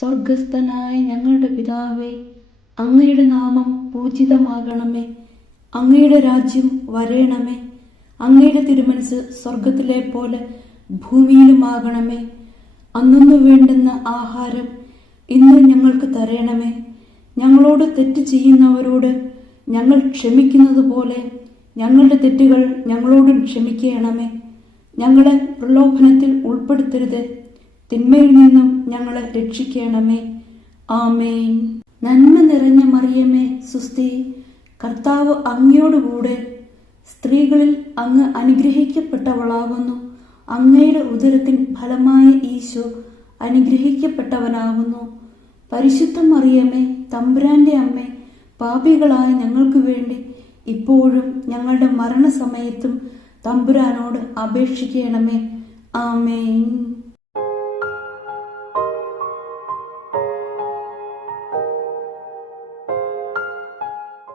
സ്വർഗസ്ഥനായ ഞങ്ങളുടെ പിതാവേ, അങ്ങയുടെ നാമം പൂജിതമാകണമേ. അങ്ങയുടെ രാജ്യം വരേണമേ. അങ്ങയുടെ തിരുമനസ് സ്വർഗത്തിലെ പോലെ ഭൂമിയിലുമാകണമേ. അന്നു വേണ്ടുന്ന ആഹാരം ഇന്ന് ഞങ്ങൾക്ക് തരണമേ. ഞങ്ങളോട് തെറ്റ് ചെയ്യുന്നവരോട് ഞങ്ങൾ ക്ഷമിക്കുന്നത് പോലെ ഞങ്ങളുടെ തെറ്റുകൾ ഞങ്ങളോടും ക്ഷമിക്കണമേ. ഞങ്ങളെ പ്രലോഭനത്തിൽ ഉൾപ്പെടുത്തരുത്, തിന്മയിൽ നിന്നും ഞങ്ങളെ രക്ഷിക്കണമേ. ആമേൻ. നന്മ നിറഞ്ഞ മറിയമേ, സുസ്തി, കർത്താവ് അങ്ങയോടുകൂടെ സ്ത്രീകളിൽ അങ്ങ് അനുഗ്രഹിക്കപ്പെട്ടവളാകുന്നു. അങ്ങയുടെ ഉദരത്തിൻ ഫലമായ ഈശോ അനുഗ്രഹിക്കപ്പെട്ടവനാകുന്നു. പരിശുദ്ധ മറിയമേ, തമ്പുരാന്റെ അമ്മേ, പാപികളായ ഞങ്ങൾക്ക് വേണ്ടി ഇപ്പോഴും ഞങ്ങളുടെ മരണസമയത്തും തമ്പുരാനോട് അപേക്ഷിക്കണമേ. ആമേൻ.